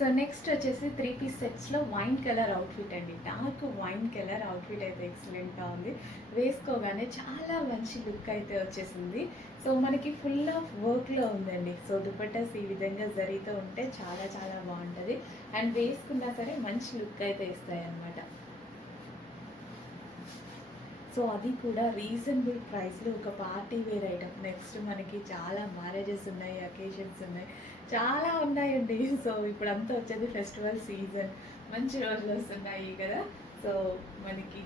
So next వచ్చేసి 3 piece సెట్స్లో wine colour outfit అండి. Dark wine colour outfit అయితే ఎక్సలెంట్గా ఉంది. వేసుకోగానే చాలా మంచి లుక్ అయితే వచ్చేసింది. సో మనకి ఫుల్ ఆఫ్ వర్క్లో ఉందండి. సో దుపట్టాస్ ఈ విధంగా జరీతో ఉంటే చాలా చాలా బాగుంటుంది. అండ్ వేసుకున్నా సరే మంచి లుక్ అయితే ఇస్తాయి అన్నమాట. సో అది కూడా రీజనబుల్ ప్రైస్లో ఒక పార్టీ వేర్ ఐటమ్. నెక్స్ట్ మనకి చాలా మ్యారేజెస్ ఉన్నాయి, అకేషన్స్ ఉన్నాయి, చాలా ఉన్నాయండి. సో ఇప్పుడు అంతా వచ్చేది ఫెస్టివల్ సీజన్, మంచి రోజులు వస్తున్నాయి కదా. సో మనకి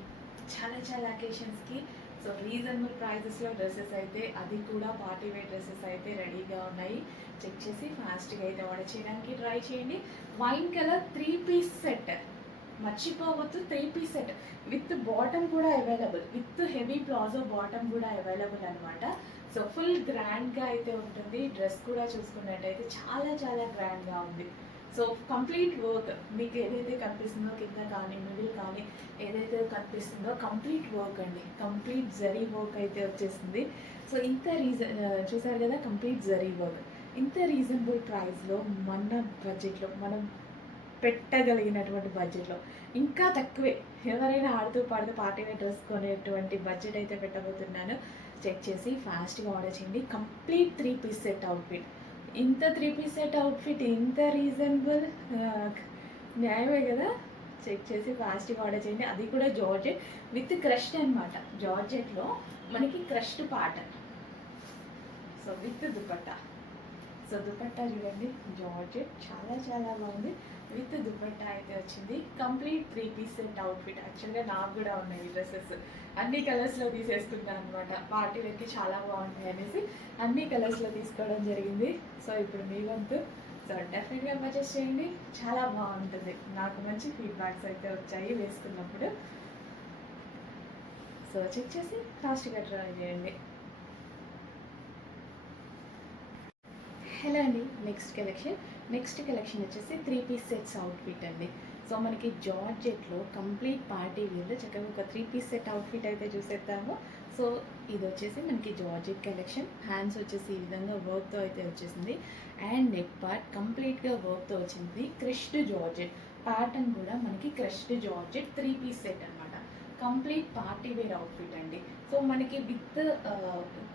చాలా చాలా అకేషన్స్కి సో రీజనబుల్ ప్రైజెస్లో డ్రెస్సెస్ అయితే, అది కూడా పార్టీ వేర్ డ్రెస్సెస్ అయితే రెడీగా ఉన్నాయి. చెక్ చేసి ఫాస్ట్గా అయితే ఆర్డర్ చేయడానికి ట్రై చేయండి. వైన్ కలర్ 3 పీస్ సెట్ మర్చిపోవద్దు. 3 పీస్ సెట్ విత్ బాటమ్ కూడా available, with heavy palazzo bottom కూడా అవైలబుల్ అనమాట. సో ఫుల్ గ్రాండ్గా అయితే ఉంటుంది. డ్రెస్ కూడా చూసుకున్నట్టయితే చాలా చాలా గ్రాండ్గా ఉంది. సో కంప్లీట్ వర్క్ మీకు ఏదైతే కనిపిస్తుందో కింద కానీ మిడిల్ కానీ ఏదైతే కనిపిస్తుందో కంప్లీట్ వర్క్ అండి. కంప్లీట్ జరీ వర్క్ అయితే వచ్చేసింది. సో ఇంత చూసారు కదా, కంప్లీట్ జరీ వర్క్. ఇంత రీజనబుల్ ప్రైస్లో మన బడ్జెట్లో మనం పెట్టగలిగినటువంటి బడ్జెట్లో ఇంకా తక్కువే. ఎవరైనా ఆడుతూ పాడుతూ పార్టీ వేర్ డ్రెస్ కొనేటువంటి బడ్జెట్ అయితే పెట్టబోతున్నాను. చెక్ చేసి ఫాస్ట్గా ఆర్డర్ చేయండి. Complete 3 piece set outfit. ఇంత 3 పీస్ సెట్ అవుట్ఫిట్ ఇంత రీజనబుల్, న్యాయమే కదా. చెక్ చేసి ఫాస్ట్గా ఆర్డర్ చేయండి. అది కూడా జార్జెట్ విత్ క్రష్డ్ అనమాట. జార్జెట్లో మనకి crushed pattern, so with dupatta. So dupatta చూడండి, జార్జెట్ చాలా చాలా బాగుంది. విత్ దుపట్టా అయితే వచ్చింది. Complete 3 piece set outfit. యాక్చువల్గా నాకు కూడా ఉన్నాయి డ్రెస్సెస్, అన్ని కలర్స్లో తీసేసుకున్నాను అనమాట. పార్టీ వేర్కి చాలా బాగుంటాయి అనేసి అన్ని కలర్స్లో తీసుకోవడం జరిగింది. సో ఇప్పుడు మీ వంతు. సో డెఫినెట్గా పర్చేస్ చేయండి, చాలా బాగుంటుంది. నాకు మంచి ఫీడ్బ్యాక్స్ అయితే వచ్చాయి వేసుకున్నప్పుడు. సో చెక్ చేసి ఫాస్ట్గా ట్రై చేయండి. హలో అండి, నెక్స్ట్ కలెక్షన్ వచ్చేసి 3 పీస్ సెట్స్ అవుట్ఫిట్ అండి. సో మనకి జార్జెట్లో కంప్లీట్ పార్టీ వేర్లో చక్కగా ఒక 3 పీస్ సెట్ అవుట్ఫిట్ అయితే చూసేద్దాము. సో ఇది వచ్చేసి మనకి జార్జెట్ కలెక్షన్. హ్యాండ్స్ వచ్చేసి ఈ విధంగా వర్క్తో అయితే వచ్చేసింది. అండ్ నెక్ పార్ట్ కంప్లీట్గా వర్క్తో వచ్చింది. క్రష్డ్ జార్జెట్ ప్యాటర్న్ కూడా మనకి క్రష్డ్ జార్జెట్ 3 పీస్ సెట్ అనమాట. కంప్లీట్ పార్టీ వేర్ అవుట్ఫిట్ అండి. సో మనకి with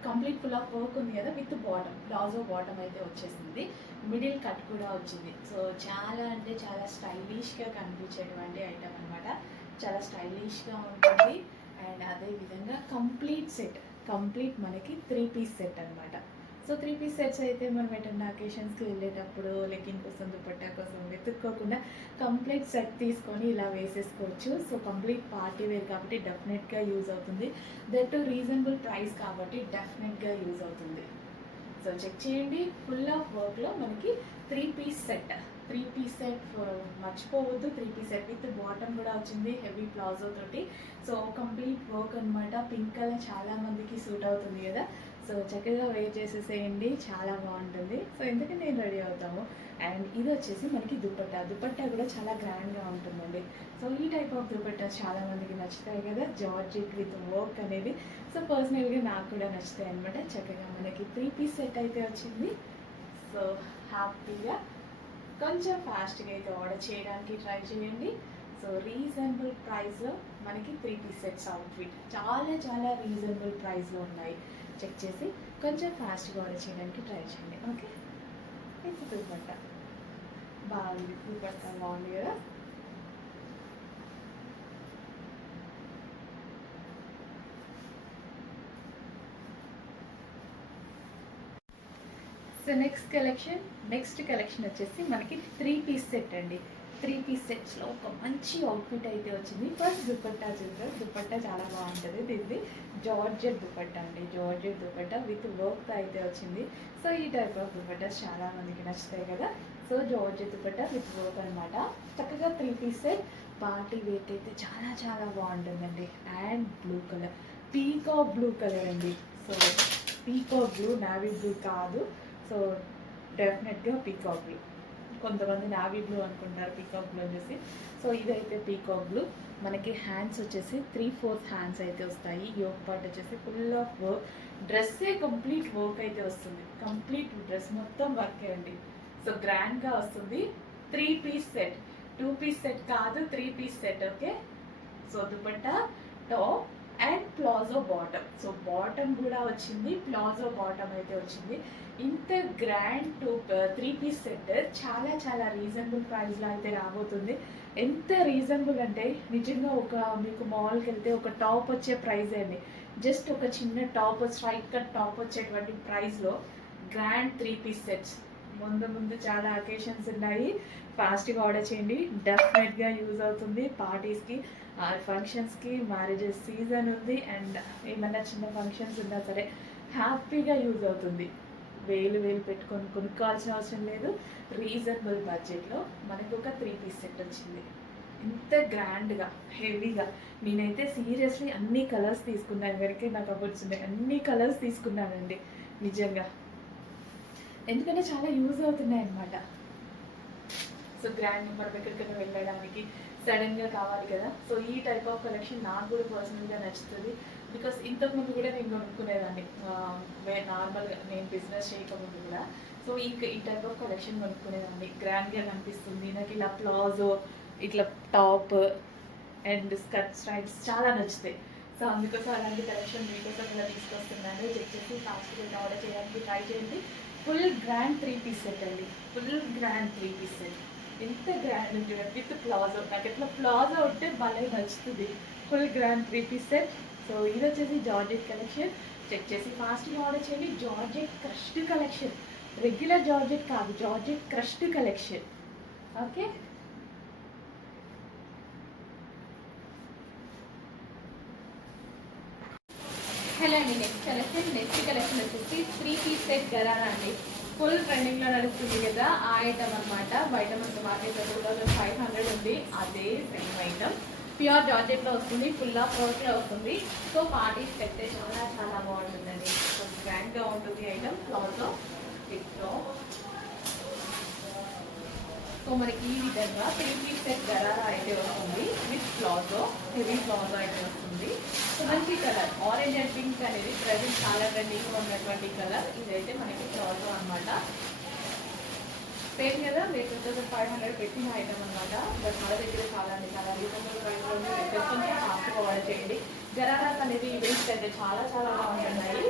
complete full of work ఉంది కదా, విత్ బాటమ్, ప్లాజో బాటమ్ అయితే వచ్చేసింది. మిడిల్ కట్ కూడా వచ్చింది. సో చాలా అంటే చాలా స్టైలిష్గా కనిపించేటువంటి ఐటమ్ అనమాట. చాలా స్టైలిష్గా ఉంటుంది. అండ్ అదేవిధంగా కంప్లీట్ మనకి 3 పీస్ సెట్ అనమాట. సో 3 పీస్ సెట్స్ అయితే మనం ఎటన్నా అకేషన్స్కి వెళ్ళేటప్పుడు లెగ్గిన్ కోసం, దుపట్టా కోసం వెతుక్కోకుండా కంప్లీట్ సెట్ తీసుకొని ఇలా వేసేసుకోవచ్చు. సో కంప్లీట్ పార్టీ వేర్ కాబట్టి డెఫినెట్గా యూజ్ అవుతుంది. దట్ టు రీజనబుల్ ప్రైస్ కాబట్టి డెఫినెట్గా యూజ్ అవుతుంది. సో చెక్ చేయండి. ఫుల్ ఆఫ్ వర్క్లో మనకి 3 పీస్ సెట్ మర్చిపోవద్దు. 3 పీస్ సెట్ విత్ బాటమ్ కూడా వచ్చింది, హెవీ ప్లాజో తోటి. సో కంప్లీట్ వర్క్ అనమాట. పింక్ కలర్ చాలా మందికి సూట్ అవుతుంది కదా. సో చక్కగా వేర్ చేసేసేయండి, చాలా బాగుంటుంది. సో ఎందుకంటే నేను రెడీ అవుతాము. అండ్ ఇది వచ్చేసి మనకి దుపట్టా కూడా చాలా గ్రాండ్గా ఉంటుందండి. సో ఈ టైప్ ఆఫ్ దుపట్టా చాలా మందికి నచ్చుతాయి కదా, జార్జెట్ విత్ వర్క్ అనేది. సో పర్సనల్గా నాకు కూడా నచ్చుతాయి అనమాట. చక్కగా మనకి 3 పీస్ సెట్ అయితే వచ్చింది. సో హ్యాపీగా కొంచెం ఫాస్ట్గా అయితే ఆర్డర్ చేయడానికి ట్రై చేయండి. సో రీజనబుల్ ప్రైస్లో మనకి 3 పీస్ సెట్స్ అవుట్ఫిట్ చాలా చాలా రీజనబుల్ ప్రైస్లో ఉన్నాయి. చెక్ చేసి కొంచెం ఫాస్ట్గా ఆర్డర్ చేయడానికి ట్రై చేయండి. ఓకే, ఇది దుపట్టా బాగుంది. దుపట్టా బాగుంది కదా. సో నెక్స్ట్ కలెక్షన్ వచ్చేసి మనకి 3 పీస్ సెట్ అండి. 3 పీస్ సెట్స్లో ఒక మంచి అవుట్ఫిట్ అయితే వచ్చింది. ఫస్ట్ దుపట్టా చూసారు, దుపట్టా చాలా బాగుంటుంది. ఇది జార్జెట్ దుపట్టా అండి. జార్జెట్ దుపట్టా విత్ వర్క్తో అయితే వచ్చింది. సో ఈ టైప్ ఆఫ్ దుపట్టాస్ చాలా మందికి నచ్చుతాయి కదా. So georgette dupatta with work అనమాట. చక్కగా 3 పీస్ సెట్ పార్టీ వేర్ అయితే చాలా చాలా బాగుంటుందండి. And blue colour, peacock blue colour అండి. So peacock blue, navy blue కాదు. సో డెఫినెట్గా పీకాక్ బ్లూ. కొంతమంది నావీ బ్లూ అనుకుంటారు పీకాక్ బ్లూ అనేసి. సో ఇదైతే పీకాక్ బ్లూ. మనకి హ్యాండ్స్ వచ్చేసి 3/4 హ్యాండ్స్ అయితే వస్తాయి. యోక్ పార్ట్ వచ్చేసి ఫుల్ ఆఫ్ వర్క్. డ్రెస్సే కంప్లీట్ వర్క్ అయితే వస్తుంది. కంప్లీట్ డ్రెస్ మొత్తం వర్క్ అండి. సో గ్రాండ్గా వస్తుంది. 3-piece సెట్, 2-piece సెట్ కాదు, 3-piece set. Okay, so dupatta, top and palazzo bottom. So bottom కూడా వచ్చింది, ప్లాజో బాటమ్ అయితే వచ్చింది. ఇంత గ్రాండ్ 3-piece సెట్ చాలా చాలా రీజనబుల్ ప్రైస్లో అయితే రాబోతుంది. ఎంత రీజనబుల్ అంటే నిజంగా ఒక మీకు మాల్కి వెళ్తే ఒక టాప్ వచ్చే ప్రైస్ అండి. జస్ట్ ఒక చిన్న టాప్, స్ట్రైట్ కట్ టాప్ వచ్చేటువంటి ప్రైస్లో గ్రాండ్ 3-piece సెట్స్. ముందు చాలా అకేషన్స్ ఉన్నాయి, ఫాస్ట్గా ఆర్డర్ చేయండి, డెఫినెట్గా యూజ్ అవుతుంది. పార్టీస్కి, ఫంక్షన్స్కి, మ్యారేజెస్ సీజన్ ఉంది, అండ్ ఏమన్నా చిన్న ఫంక్షన్స్ ఉన్నా సరే హ్యాపీగా యూజ్ అవుతుంది. వేలు పెట్టుకొని కొనుక్కోవాల్సిన అవసరం లేదు. రీజనబుల్ బడ్జెట్లో మనకు ఒక 3-piece సెట్ వచ్చింది. ఇంత గ్రాండ్గా, హెవీగా. నేనైతే సీరియస్లీ అన్ని కలర్స్ తీసుకున్నాను, ఎవరికీ నాకు అవ్వచ్చు అన్ని కలర్స్ తీసుకున్నానండి నిజంగా, ఎందుకంటే చాలా యూజ్ అవుతున్నాయి అన్నమాట. సో గ్రాండ్ మనం ఎక్కడికైనా వెళ్ళడానికి సడన్గా కావాలి కదా, సో ఈ టైప్ ఆఫ్ కలెక్షన్ నాకు కూడా పర్సనల్గా నచ్చుతుంది. బికాస్ ఇంతకుముందు కూడా నేను కొనుక్కునేదాన్ని, నార్మల్గా నేను బిజినెస్ చేయకముందు కూడా. సో ఈ టైప్ ఆఫ్ కలెక్షన్ కొనుక్కునేదాన్ని, గ్రాండ్గా కనిపిస్తుంది నాకు. ఇలా ప్లాజో, ఇట్లా టాప్ అండ్ స్కర్ట్ స్ట్రైప్స్ చాలా నచ్చుతాయి. సో అందుకోసం అలాంటి కలెక్షన్ మీకోసం ఇలా తీసుకొస్తున్నాను. చెక్ చేసి ఫాస్ట్గా ఆర్డర్ చేయడానికి ట్రై చేయండి. ఫుల్ గ్రాండ్ 3-piece సెట్ అండి, ఫుల్ గ్రాండ్ 3-piece సెట్. ఎంత గ్రాండ్ ఉంటుంది విత్ ప్లాజో. నాకు ఎట్లా ప్లాజో ఉంటే భలే నచ్చుతుంది. Full grand 3-piece set. So ఇది వచ్చేసి జార్జెట్ కలెక్షన్. చెక్ చేసి ఫాస్ట్గా ఆర్డర్ చేయండి. Georgette crushed collection, regular georgette కాదు, georgette crushed collection. Okay, hello అండి. నెక్స్ట్ కలెక్షన్ వచ్చేసి 3-piece సెట్ గరారా అండి. ఫుల్ ట్రెండింగ్లో నడుస్తుంది కదా ఆ ఐటమ్ అనమాట. బయట మనకు మార్కెట్లో 2500 ఉంది, అదే సేమ్ ఐటమ్. ప్యూర్ జార్జెట్లో వస్తుంది, ఫుల్ ఆఫ్ వర్క్లో వస్తుంది. సో పార్టీస్ పెడితే చాలా చాలా బాగుంటుందండి. సో గ్రాండ్గా ఉంటుంది ఐటమ్. ప్లాజో విత్లో, సో మనకి ఈ విధంగా 3-piece సెట్ గరారా అయితే వస్తుంది విత్ ప్లాజో, హెవీ ప్లాజో అయితే వస్తుంది. సో మంచి కలర్ ఆరెంజ్ అండ్ పింక్ అనేది ప్రజెంట్ చాలా ట్రెండింగ్గా ఉన్నటువంటి కలర్. ఇదైతే మనకి ప్లాజో అనమాట. సేమ్ కదా, మీరు 2500 పెట్టిన ఐటమ్ అనమాట. బట్ మన దగ్గర చాలా రీజనబుల్ ప్రైస్లో ఉంది. కొంచెం ఫాస్ట్గా ఆర్డర్ చేయండి. గరారాస్ అనేది ఈవెంట్స్ అయితే చాలా చాలా బాగుంటున్నాయి.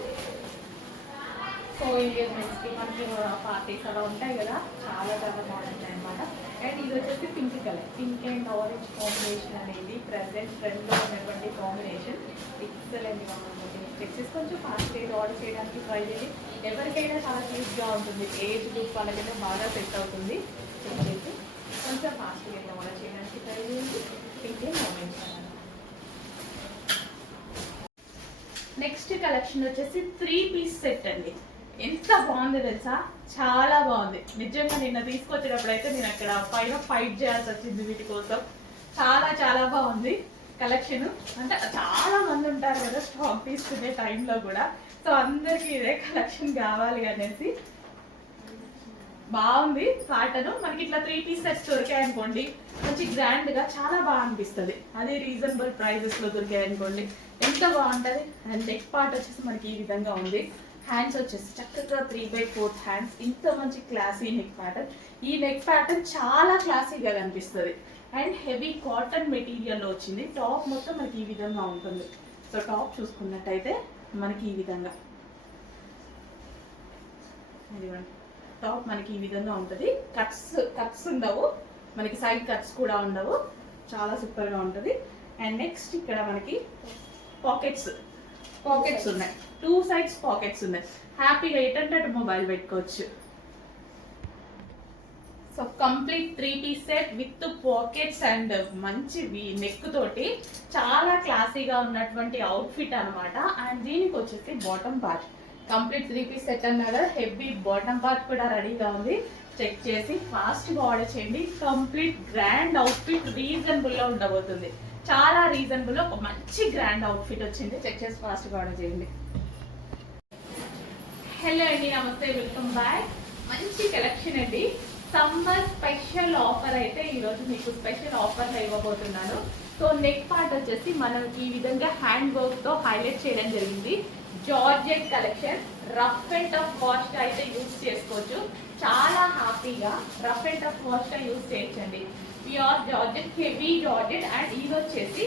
సో ఎంగేజ్మెంట్స్కి మనకి పార్టీస్ అలా ఉంటాయి కదా, చాలా చాలా బాగుంటాయి అనమాట. అండ్ ఇది వచ్చేసి pink colour, pink and orange combination అనేది ప్రజెంట్ ట్రెండ్లో ఉన్నటువంటి కాంబినేషన్. ఎక్సలెంట్గా ఉంటుంది. తెచ్చేసి కొంచెం ఫాస్ట్గా ఆర్డర్ చేయడానికి ట్రై చేయండి. ఎవరికైనా చాలా క్యూట్గా ఉంటుంది, ఏజ్ గ్రూప్ వాళ్ళకైతే బాగా సెట్ అవుతుంది. తెచ్చేసి కొంచెం ఫాస్ట్గా ఆర్డర్ చేయడానికి ట్రై చేయండి. Pink and orange. Next collection వచ్చేసి 3-piece సెట్ అండి. ఎంత బాగుంది తెలుసా, చాలా బాగుంది నిజంగా. నిన్న తీసుకొచ్చేటప్పుడు అయితే నేను అక్కడ పైన ఫైట్ చేయాల్సి వచ్చింది వీటి కోసం. చాలా చాలా బాగుంది కలెక్షన్. అంటే చాలా మంది ఉంటారు కదా స్టాక్ తీసుకునే టైంలో కూడా, సో అందరికీ ఇదే కలెక్షన్ కావాలి అనేసి. బాగుంది ప్యాటర్న్. మనకి ఇట్లా 3-piece సెట్స్ దొరికాయి అనుకోండి, మంచి గ్రాండ్గా చాలా బాగా అనిపిస్తుంది. అదే రీజనబుల్ ప్రైజెస్లో దొరికాయి అనుకోండి, ఎంత బాగుంటుంది. అండ్ నెక్ పార్ట్ వచ్చేసి మనకి ఈ విధంగా ఉంది. హ్యాండ్స్ వచ్చేసి చక్కగా 3/4 హ్యాండ్స్. ఇంత మంచి క్లాసీ నెక్ ప్యాటర్న్. ఈ నెక్ ప్యాటర్న్ చాలా క్లాసీగా కనిపిస్తుంది. అండ్ హెవీ కాటన్ మెటీరియల్లో వచ్చింది. టాప్ మొత్తం మనకి ఈ విధంగా ఉంటుంది. సో టాప్ చూసుకున్నట్టయితే మనకి ఈ విధంగా, టాప్ మనకి ఈ విధంగా ఉంటుంది. కట్స్ ఉండవు మనకి, సైడ్ కట్స్ కూడా ఉండవు. చాలా సూపర్గా ఉంటుంది. అండ్ నెక్స్ట్ ఇక్కడ మనకి పాకెట్స్ ఉన్నాయి. 2 sides పాకెట్స్ ఉన్నాయి. హ్యాపీగా ఎటంటే మొబైల్ పెట్టుకోవచ్చు. So complete 3-piece set with pockets and మంచి నెక్ తోటి చాలా క్లాసీగా ఉన్నటువంటి అవుట్ఫిట్ అనమాట. అండ్ దీనికి వచ్చేసి bottom part, complete 3-piece set అన్నారు. హెవీ బాటమ్ పార్ట్ కూడా రెడీగా ఉంది. చెక్ చేసి ఫాస్ట్గా ఆర్డర్ చేయండి. కంప్లీట్ గ్రాండ్ అవుట్ఫిట్ రీజనబుల్లో ఉండబోతుంది. చాలా రీజనబుల్, ఒక మంచి గ్రాండ్ అవుట్ఫిట్ వచ్చింది. చెక్ చేసి ఫాస్ట్గా ఆర్డర్ చేయండి. హలో అండి, నమస్తే, వెల్కమ్ బ్యాక్. మంచి కలెక్షన్ అండి. సమ్మర్ స్పెషల్ ఆఫర్ అయితే ఈరోజు మీకు స్పెషల్ ఆఫర్లో ఇవ్వబోతున్నాను. సో నెక్ పార్ట్ వచ్చేసి మనం ఈ విధంగా హ్యాండ్ వర్క్తో హైలైట్ చేయడం జరిగింది. Georgette collection, rough and tough wash అయితే యూజ్ చేసుకోవచ్చు. చాలా హ్యాపీగా రఫ్ అండ్ టఫ్ వాష్గా యూజ్ చేయొచ్చండి. Pure georgette, heavy georgette, and ఇది వచ్చేసి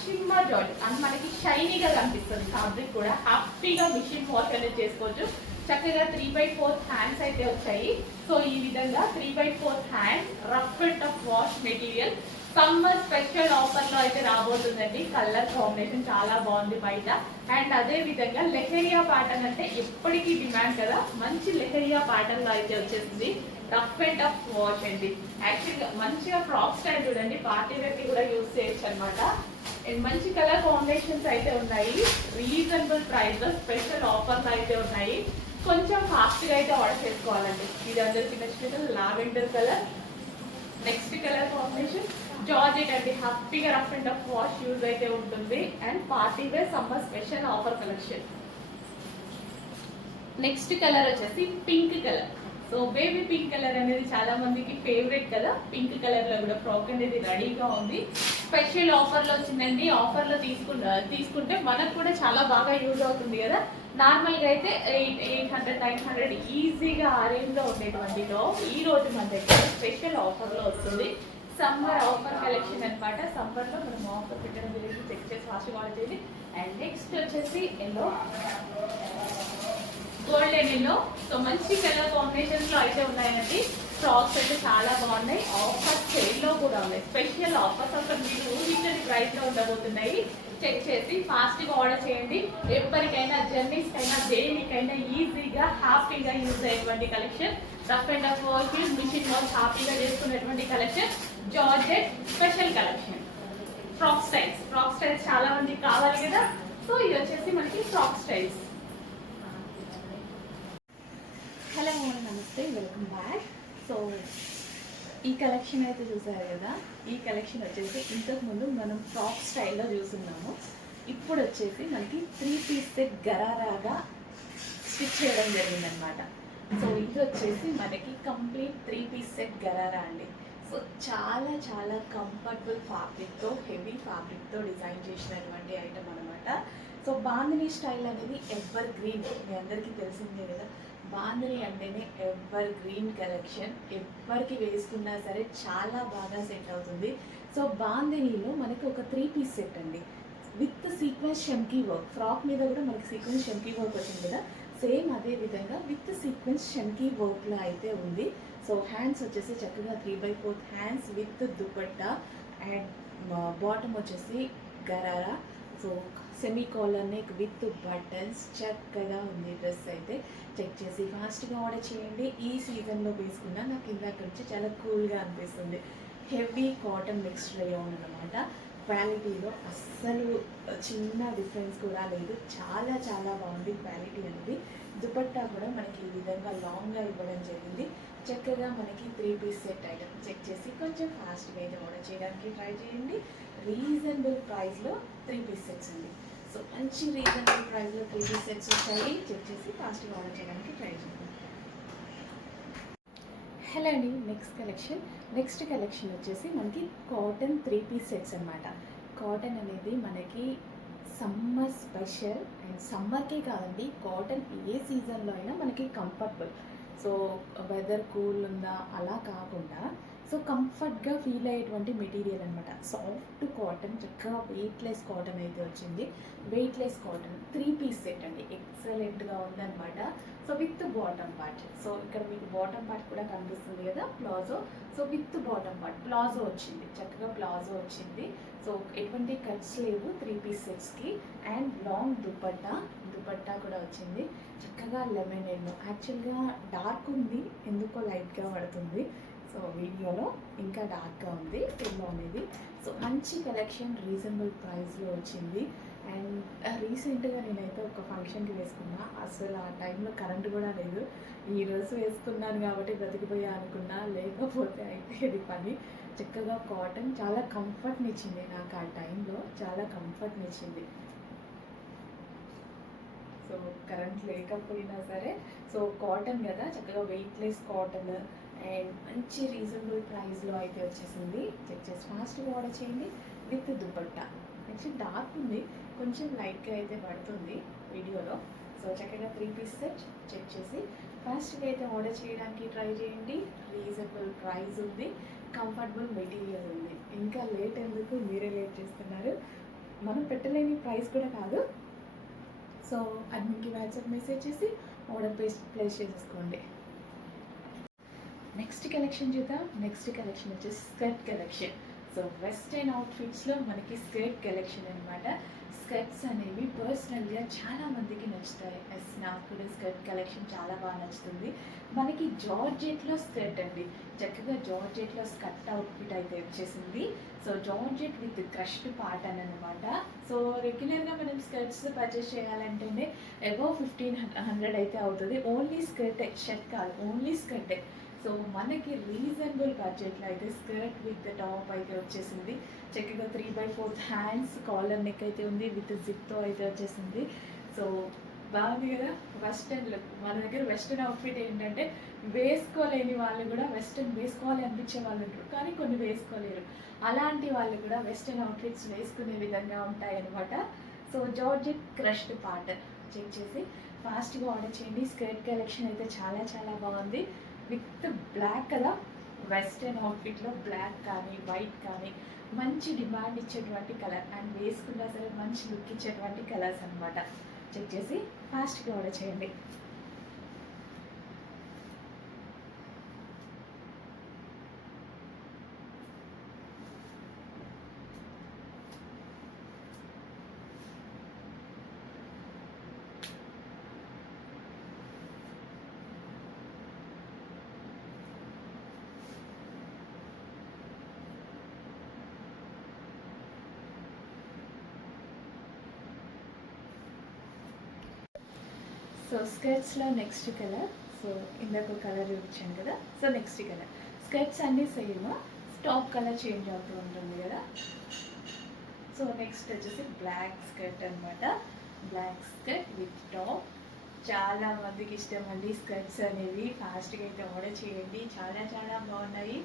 షిమ్మర్ జార్జెట్ అండ్ మనకి షైనీగా కనిపిస్తుంది. ఫ్యాబ్రిక్ కూడా హ్యాపీగా మిషన్ వాష్ అనేది చేసుకోవచ్చు. చక్కగా 3/4 హ్యాండ్స్ అయితే వచ్చాయి. సో ఈ విధంగా 3/4 hands rough and tough wash material summer special offer లో అయితే రాబోతుందండి. కలర్ కాంబినేషన్ చాలా బాగుంది బయట. అండ్ అదే విధంగా లెహరియా ప్యాటర్న్ అంటే ఎప్పటికీ డిమాండ్ కదా, మంచి లెహరియా ప్యాటర్న్ లో అయితే వచ్చేసింది. రఫ్ అండ్ టఫ్ వాష్ అండి. యాక్చువల్గా మంచిగా ఫ్రాక్ స్టైల్ చూడండి, పార్టీ వేర్ కి కూడా యూజ్ చేయొచ్చు అనమాట. అండ్ మంచి కలర్ కాంబినేషన్స్ అయితే ఉన్నాయి. రీజనబుల్ ప్రైస్ లో స్పెషల్ ఆఫర్స్ అయితే ఉన్నాయి. కొంచెం ఫాస్ట్ గా అయితే ఆర్డర్ చేసుకోవాలండి. ఇది అందరికి నచ్చినట్టు lavender colour. Next colour combination georgette అండి. హ్యాపీగా rough and tough wash use అయితే ఉంటుంది. And party wear summer special offer collection. Next colour వచ్చేసి pink colour. So baby pink colour అనేది చాలా మందికి ఫేవరెట్ కదా. పింక్ కలర్ లో కూడా ఫ్రాక్ అనేది రెడీగా ఉంది. స్పెషల్ ఆఫర్ లో వచ్చిందండి. ఆఫర్ లో తీసుకుంటే మనకు కూడా చాలా బాగా యూజ్ అవుతుంది కదా. నార్మల్ గా అయితే 800 900 ఈజీగా ఆ రేంజ్ లో ఉండేటువంటి టాప్ ఈ రోజు మన దగ్గర స్పెషల్ ఆఫర్ లో వస్తుంది. సమ్మర్ ఆఫర్ కలెక్షన్ అనమాట. సమ్మర్ లో మనం ఆఫర్ పెట్టడం గురించి చెక్ చేసి ఫాస్ట్ ఆర్డర్ చేయండి. అండ్ నెక్స్ట్ వచ్చేసి ఎల్లో, గోల్డెన్ ఎల్లో. సో మంచి కలర్ కాంబినేషన్స్ లో అయితే ఉన్నాయండి. ఫ్రాక్స్ అయితే చాలా బాగున్నాయి. ఆఫర్స్ సేల్ లో కూడా ఉన్నాయి. స్పెషల్ ఆఫర్స్ అక్కడ మీరు ఊహించని ప్రైస్ లో ఉండబోతున్నాయి. చెక్ చేసి ఫాస్ట్ గా ఆర్డర్ చేయండి. ఎవరికైనా జర్నీస్ కైనా దేనికైనా ఈజీగా హ్యాపీగా యూజ్ అయ్యేటువంటి collection. Rough and tough wash, machine wash హ్యాపీగా చేసుకునేటువంటి collection. Georgette special collection. Frock styles చాలా మందికి కావాలి కదా. సో ఇది వచ్చేసి మనకి ఫ్రాక్ స్టైల్స్. హలో నమస్తే, వెల్కమ్ బ్యాక్. సో ఈ కలెక్షన్ అయితే చూసారు కదా. ఈ కలెక్షన్ వచ్చేసి ఇంతకుముందు మనం ఫ్రాక్ స్టైల్లో చూస్తున్నాము. ఇప్పుడు వచ్చేసి మనకి 3 పీస్ సెట్ గరారాగా స్టిచ్ చేయడం జరిగిందనమాట. సో ఇది వచ్చేసి మనకి కంప్లీట్ 3 పీస్ సెట్ గరారా అండి. సో చాలా చాలా కంఫర్టబుల్ ఫ్యాబ్రిక్తో, హెవీ ఫ్యాబ్రిక్తో డిజైన్ చేసినటువంటి ఐటమ్ అనమాట. సో బాందిని స్టైల్ అనేది ఎవర్ గ్రీన్, మీ అందరికీ తెలిసిందే కదా. బాందిని అంటేనే ఎవర్ గ్రీన్ కలెక్షన్. ఎవరికి వేసుకున్నా సరే చాలా బాగా సెట్ అవుతుంది. సో బాందినిలో మనకి ఒక 3 పీస్ సెట్ అండి, విత్ సీక్వెన్స్ షంకీ వర్క్. ఫ్రాక్ మీద కూడా మనకి సీక్వెన్స్ షంకీ వర్క్ వచ్చింది కదా, సేమ్ అదే విధంగా విత్ సీక్వెన్స్ షంకీ వర్క్లో అయితే ఉంది. సో హ్యాండ్స్ వచ్చేసి చక్కగా 3/4 hands with dupatta. And bottom వచ్చేసి gharara. So semi collar neck with buttons. చక్కగా ఉంది డ్రెస్ అయితే. చెక్ చేసి ఫాస్ట్గా ఆర్డర్ చేయండి. ఈ సీజన్లో వేసుకున్నా నాకు ఇందాక నుంచి చాలా కూల్గా అనిపిస్తుంది. హెవీ కాటన్ మిక్స్డ్ రేయాన్ అనమాట. క్వాలిటీలో అస్సలు చిన్న డిఫరెన్స్ కూడా లేదు. చాలా చాలా బాగుంది క్వాలిటీ అనేది. దుపట్టా కూడా మనకి ఈ విధంగా లాంగ్గా ఇవ్వడం జరిగింది. చక్కగా మనకి 3 పీస్ సెట్ ఐటమ్. చెక్ చేసి కొంచెం ఫాస్ట్గా అయితే ఆర్డర్ చేయడానికి ట్రై చేయండి. రీజనబుల్ ప్రైస్లో 3 పీస్ సెట్స్ ఉంది. సో మంచి రీజనబుల్ ప్రైస్లో 3 పీస్ సెట్స్ వచ్చాయి. చెక్ చేసి ఫాస్ట్గా ఆర్డర్ చేయడానికి ట్రై చేయండి. హలో అండి, నెక్స్ట్ కలెక్షన్ వచ్చేసి మనకి కాటన్ 3 పీస్ సెట్స్ అనమాట. కాటన్ అనేది మనకి సమ్మర్ స్పెషల్. అండ్ సమ్మర్కే కాదండి, కాటన్ ఏ సీజన్లో అయినా మనకి కంఫర్టబుల్. సో వెదర్ కూల్ ఉందా అలా కాకుండా సో కంఫర్ట్గా ఫీల్ అయ్యేటువంటి మెటీరియల్ అనమాట. సాఫ్ట్ కాటన్, చక్కగా వెయిట్లెస్ కాటన్ అయితే వచ్చింది. వెయిట్లెస్ కాటన్ 3 పీస్ సెట్ అండి. ఎక్సలెంట్గా ఉందన్నమాట. So with bottom part. So ఇక్కడ మీకు బాటమ్ పార్ట్ కూడా కనిపిస్తుంది కదా, palazzo. So with bottom part palazzo వచ్చింది. చక్కగా ప్లాజో వచ్చింది. సో ఎటువంటి కట్స్ లేవు 3 పీస్ సెట్స్కి. అండ్ లాంగ్ దుపట్టా కూడా వచ్చింది. చక్కగా లెమన్ ఎల్లో. యాక్చువల్గా డార్క్ ఉంది, ఎందుకో లైట్గా పడుతుంది. సో వీడియోలో ఇంకా డార్క్గా ఉంది ఎల్లో అనేది. సో మంచి కలెక్షన్ రీజనబుల్ ప్రైస్లో వచ్చింది. అండ్ రీసెంట్గా నేనైతే ఒక ఫంక్షన్కి వేసుకున్నా. అసలు ఆ టైంలో కరెంట్ కూడా లేదు. ఈరోజు వేసుకున్నాను కాబట్టి బ్రతికిపోయా అనుకున్నా, లేకపోతే అయితే ఇది పని. చక్కగా కాటన్ చాలా కంఫర్ట్ని ఇచ్చింది నాకు. ఆ టైంలో చాలా కంఫర్ట్ని ఇచ్చింది. సో కరెంట్ లేకపోయినా సరే, సో కాటన్ కదా, చక్కగా వెయిట్లెస్ కాటన్. అండ్ మంచి రీజనబుల్ ప్రైస్లో అయితే వచ్చేసింది. చెక్ చేసి ఫాస్ట్గా ఆర్డర్ చేయండి. విత్ దుపట్టా. యాక్చువల్లీ డార్క్ ఉంది, కొంచెం లైట్గా అయితే పడుతుంది వీడియోలో. సో చక్కగా 3 పీస్ సెట్. చెక్ చేసి ఫాస్ట్గా అయితే ఆర్డర్ చేయడానికి ట్రై చేయండి. రీజనబుల్ ప్రైస్ ఉంది, కంఫర్టబుల్ మెటీరియల్ ఉంది. ఇంకా లేట్ ఎందుకు, మీరే లేట్ చేస్తున్నారు. మనం పెట్టలేని ప్రైస్ కూడా కాదు. సో అడ్మిన్కి వాట్సాప్ మెసేజ్ చేసి ఆర్డర్ ప్లేస్ చేసేసుకోండి. నెక్స్ట్ కలెక్షన్ చూద్దాం. నెక్స్ట్ కలెక్షన్ వచ్చేసి స్కర్ట్ కలెక్షన్. సో వెస్టర్న్ అవుట్ఫిట్స్లో మనకి స్కర్ట్ కలెక్షన్ అనమాట. స్కర్ట్స్ అనేవి పర్సనల్గా చాలా మందికి నచ్చుతాయి. నాకు కూడా స్కర్ట్ కలెక్షన్ చాలా బాగా నచ్చుతుంది. మనకి జార్జెట్లో స్కర్ట్ అండి, చక్కగా జార్జెట్లో స్కర్ట్ అవుట్ఫిట్ అయితే వచ్చేసింది. So georgette with crushed part అని అనమాట. సో రెగ్యులర్గా మనం స్కర్ట్స్ పర్చేస్ చేయాలంటేనే అబౌవ్ 1500 అయితే అవుతుంది. ఓన్లీ స్కర్టే, షర్ట్ కాదు, ఓన్లీ స్కర్టే. సో మనకి రీజనబుల్ బడ్జెట్లో అయితే స్కర్ట్ విత్ టాప్ అయితే వచ్చేసింది. చక్కగా 3/4 హ్యాండ్స్, కాలర్ నెక్ అయితే ఉంది, విత్ జిప్తో అయితే వచ్చేసింది. సో బాగుంది కదా. వెస్టర్న్ లుక్, మన దగ్గర వెస్టర్న్ అవుట్ఫిట్ ఏంటంటే వేసుకోలేని వాళ్ళు కూడా వెస్టర్న్ వేసుకోవాలి అనిపించే వాళ్ళు ఉంటారు, కానీ కొన్ని వేసుకోలేరు. అలాంటి వాళ్ళు కూడా వెస్టర్న్ అవుట్ఫిట్స్ వేసుకునే విధంగా ఉంటాయన్నమాట. So georgette crushed part check చేసి ఫాస్ట్గా ఆర్డర్ చేయండి. స్కర్ట్ కలెక్షన్ అయితే చాలా చాలా బాగుంది. విత్ బ్లాక్ కదా, వెస్టర్న్ అవుట్ఫిట్లో బ్లాక్ కానీ వైట్ కానీ మంచి డిమాండ్ ఇచ్చేటువంటి కలర్, అండ్ వేసుకున్నా సరే మంచి లుక్ ఇచ్చేటువంటి కలర్స్ అనమాట. చెక్ చేసి ఫాస్ట్గా ఆర్డర్ చేయండి. సో స్కర్ట్స్లో నెక్స్ట్ కలర్. సో ఇందాక కలర్ చూపించాను కదా. సో నెక్స్ట్ కలర్, స్కర్ట్స్ అన్నీ సేమ్, టాప్ కలర్ చేంజ్ అవుతూ ఉంటుంది కదా. సో నెక్స్ట్ వచ్చేసి బ్లాక్ స్కర్ట్ అనమాట. Black skirt with top. చాలా మందికి ఇష్టం అండి స్కర్ట్స్ అనేవి. ఫాస్ట్గా అయితే ఆర్డర్ చేయండి, చాలా చాలా బాగున్నాయి,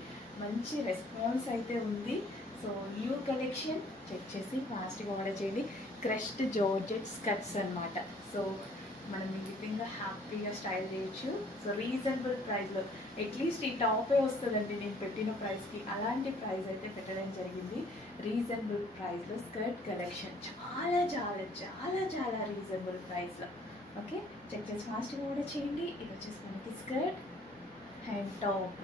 మంచి రెస్పాన్స్ అయితే ఉంది. సో న్యూ కలెక్షన్ చెక్ చేసి ఫాస్ట్గా ఆర్డర్ చేయండి. క్రష్డ్ జార్జెట్ స్కర్ట్స్ అనమాట. సో మనం ఈ విధంగా హ్యాపీగా స్టైల్ చేయొచ్చు. సో రీజనబుల్ ప్రైస్లో, అట్లీస్ట్ ఈ టాపే వస్తుందండి నేను పెట్టిన ప్రైస్కి, అలాంటి ప్రైస్ అయితే పెట్టడం జరిగింది. రీజనబుల్ ప్రైస్లో స్కర్ట్ కలెక్షన్ చాలా చాలా చాలా చాలా రీజనబుల్ ప్రైస్లో. ఓకే, చెక్ చేసి ఫాస్ట్గా ఆర్డర్ చేయండి. ఇది వచ్చేసి మనకి స్కర్ట్ అండ్ టాప్,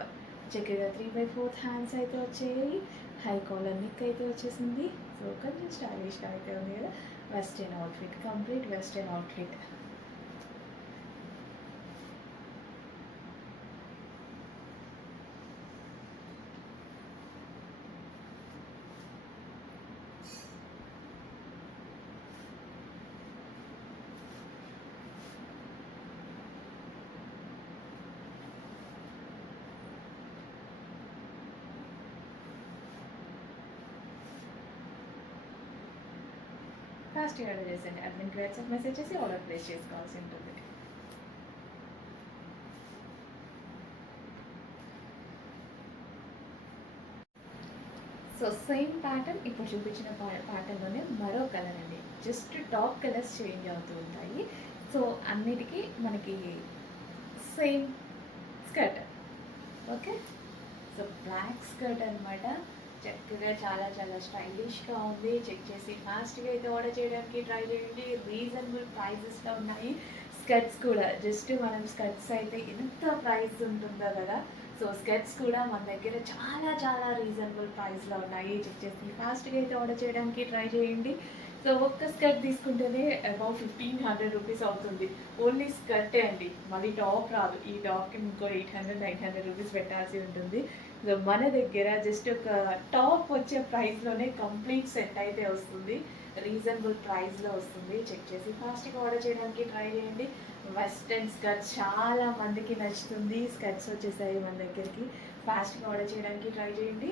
చక్కగా 3/4 హ్యాండ్స్ అయితే వచ్చాయి, హై కాలర్ నెక్ అయితే వచ్చేసింది. సో కొంచెం స్టైలిష్గా అయితే ఉంది కదా. Western outfit, complete western outfit. ఫాస్ట్గా ఆర్డర్ చేసండి. అడ్మిన్కి వాట్సాప్ మెసేజ్ చేసి ఆర్డర్ ప్లేస్ చేసుకోవాల్సి ఉంటుంది. సో సేమ్ ప్యాటర్న్, ఇప్పుడు చూపించిన ప్యాటర్న్లోనే మరో కలర్ అండి. జస్ట్ టాప్ కలర్స్ చేంజ్ అవుతూ ఉంటాయి. సో అన్నిటికీ మనకి same skirt. Okay, so black skirt అనమాట. చక్కగా చాలా చాలా స్టైలిష్గా ఉంది. చెక్ చేసి ఫాస్ట్గా అయితే ఆర్డర్ చేయడానికి ట్రై చేయండి. రీజనబుల్ ప్రైజెస్లో ఉన్నాయి స్కర్ట్స్ కూడా. జస్ట్ మనం స్కర్ట్స్ అయితే ఎంత ప్రైస్ ఉంటుందో కదా. సో స్కర్ట్స్ కూడా మన దగ్గర చాలా చాలా రీజనబుల్ ప్రైస్లో ఉన్నాయి. చెక్ చేసి ఫాస్ట్గా అయితే ఆర్డర్ చేయడానికి ట్రై చేయండి. సో ఒక్క స్కర్ట్ తీసుకుంటేనే అబౌవ్ 1500 రూపీస్ అవుతుంది. ఓన్లీ స్కర్టే అండి, మళ్ళీ టాప్ రాదు. ఈ టాప్కి ఇంకో 800-900 రూపీస్ పెట్టాల్సి ఉంటుంది. సో మన దగ్గర జస్ట్ ఒక టాప్ వచ్చే ప్రైస్లోనే కంప్లీట్ సెట్ అయితే వస్తుంది. రీజనబుల్ ప్రైస్లో వస్తుంది. చెక్ చేసి ఫాస్ట్గా ఆర్డర్ చేయడానికి ట్రై చేయండి. వెస్టర్న్ స్కర్ట్స్ చాలా మందికి నచ్చుతుంది. స్కర్ట్స్ వచ్చేసాయి మన దగ్గరికి. ఫాస్ట్గా ఆర్డర్ చేయడానికి ట్రై చేయండి.